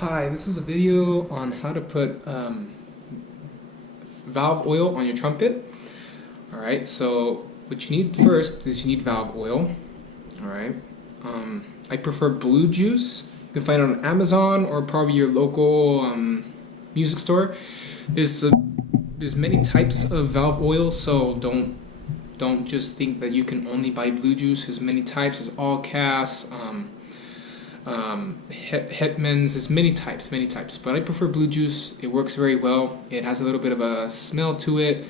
Hi, this is a video on how to put valve oil on your trumpet. Alright, so what you need first is you need valve oil. Alright, I prefer blue juice. You can find it on Amazon or probably your local music store. There's many types of valve oil, so don't just think that you can only buy blue juice. There's many types. There's all castes. Hetmans, there's many types, but I prefer blue juice. It works very well. It has a little bit of a smell to it.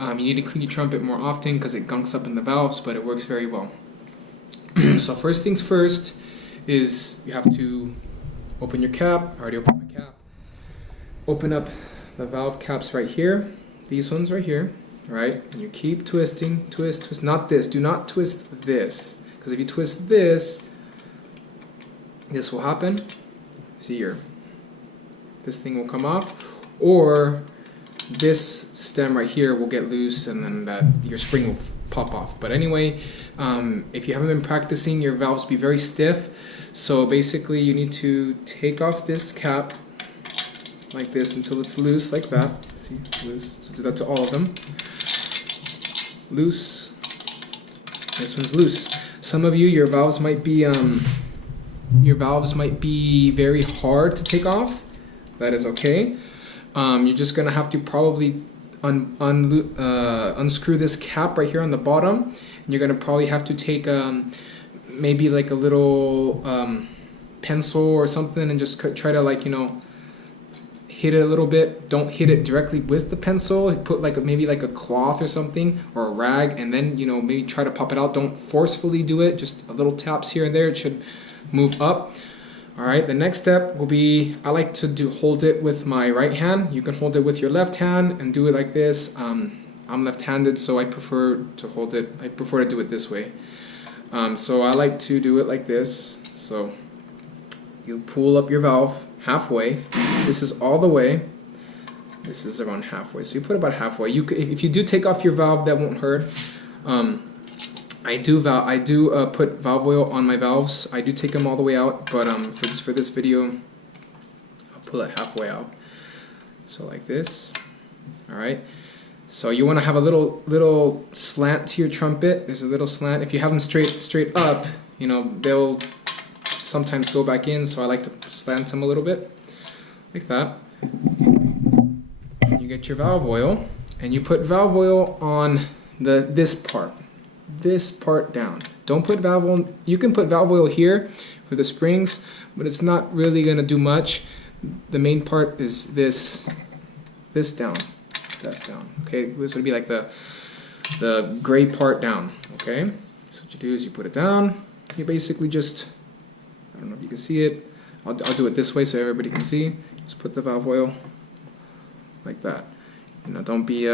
You need to clean your trumpet more often because it gunks up in the valves, but it works very well. So first things first is you have to open your cap. I already opened my cap. Open up the valve caps right here, these ones right here, right? And you keep twisting, twist, not this. Do not twist this, because if you twist this will happen. See here, this thing will come off, or this stem right here will get loose, and then your spring will pop off. But anyway, if you haven't been practicing, your valves be very stiff. So basically, you need to take off this cap like this until it's loose, like that. See, loose. So do that to all of them. Loose. This one's loose. Some of you, your valves might be very hard to take off. That is okay. You're just gonna have to probably unscrew this cap right here on the bottom. And you're gonna probably have to take maybe like a little pencil or something and just try to hit it a little bit. Don't hit it directly with the pencil. Put maybe a cloth or something or a rag, and then maybe try to pop it out. Don't forcefully do it. Just a little taps here and there. It should move up. All right, the next step will be, I like to hold it with my right hand. You can hold it with your left hand and do it like this. I'm left-handed, so I prefer to hold it. I prefer to do it this way. So I like to do it like this. So you pull up your valve halfway. This is all the way. This is around halfway. So you put about halfway. If you do take off your valve, that won't hurt. I do put valve oil on my valves. I do take them all the way out, but for this video, I'll pull it halfway out. So like this. All right. So you want to have a little slant to your trumpet. There's a little slant. If you have them straight up, they'll sometimes go back in. So I like to slant them a little bit, like that. You get your valve oil, and you put valve oil on this part down. Don't put valve oil. You can put valve oil here for the springs, but it's not really going to do much. The main part is this down. That's down. Okay, this would be like the gray part down. Okay, so what you do is you put it down. You basically just, I don't know if you can see it. I'll do it this way so everybody can see. Just put the valve oil like that. Don't be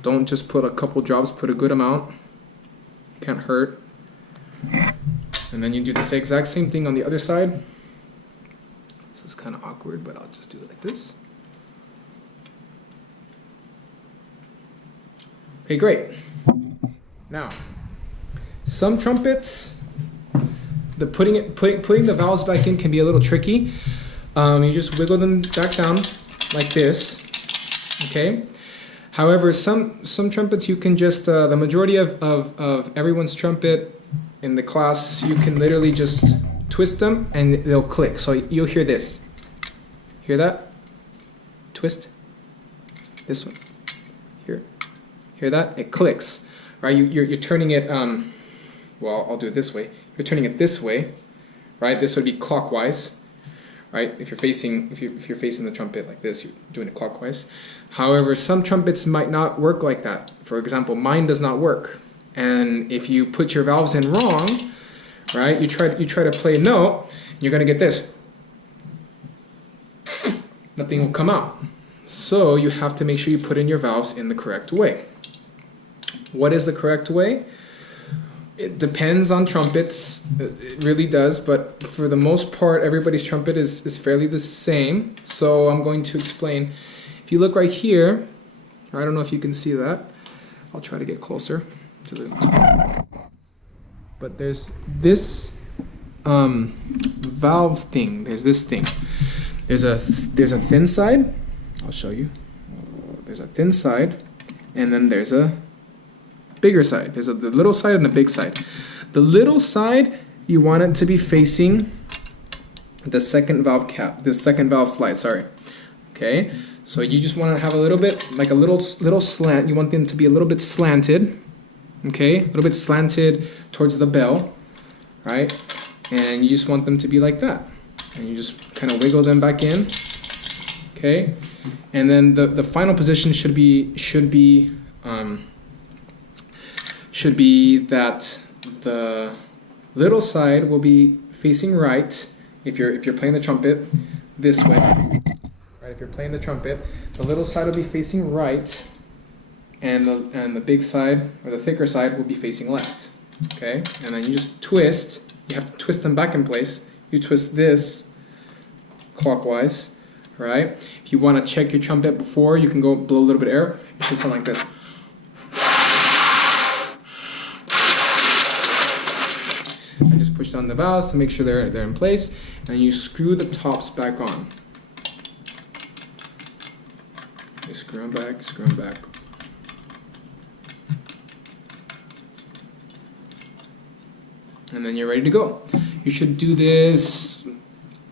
don't just put a couple drops, put a good amount. Can't hurt. And then you do the exact same thing on the other side. This is kind of awkward, but I'll just do it like this. Okay, great. Now, some trumpets, putting the valves back in can be a little tricky. You just wiggle them back down like this. Okay. However, some trumpets you can just, the majority of everyone's trumpet in the class, you can literally just twist them and they'll click. So you'll hear this. Hear that? Twist. This one. Hear that? It clicks. Right? You're turning it, well, I'll do it this way. You're turning it this way, right? This would be clockwise. Right? If you're facing the trumpet like this, you're doing it clockwise. However, some trumpets might not work like that. For example, mine does not work. And if you put your valves in wrong, right? You try to play a note, you're gonna get this. Nothing will come out. So you have to make sure you put in your valves in the correct way. What is the correct way? It depends on trumpets, it really does, but for the most part, everybody's trumpet is fairly the same. So I'm going to explain. If you look right here, I don't know if you can see that. I'll try to get closer to the. But there's this valve thing. There's this thing. There's a thin side. I'll show you. There's a thin side, and then there's a bigger side. There's the little side and the big side. The little side, you want it to be facing the second valve cap, the second valve slide, sorry. Okay, so you just want to have a little bit, like a little slant. You want them to be a little bit slanted, okay, a little bit slanted towards the bell, right? And you just want them to be like that. And you just kind of wiggle them back in, okay? And then the final position should be that the little side will be facing right if you're playing the trumpet this way. Right, if you're playing the trumpet, the little side will be facing right, and the big side or the thicker side will be facing left. Okay, and then you just twist. You have to twist them back in place. You twist this clockwise, right? If you want to check your trumpet before, you can go blow a little bit of air. It should sound like this. And just push down the valves to make sure they're in place, and you screw the tops back on. You screw them back, screw them back. And then you're ready to go. You should do this.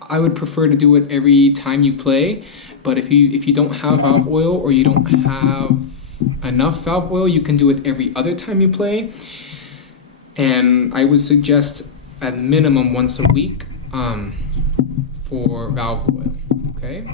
I would prefer to do it every time you play, but if you don't have valve oil or you don't have enough valve oil, you can do it every other time you play. And I would suggest at minimum once a week for valve oil. Okay.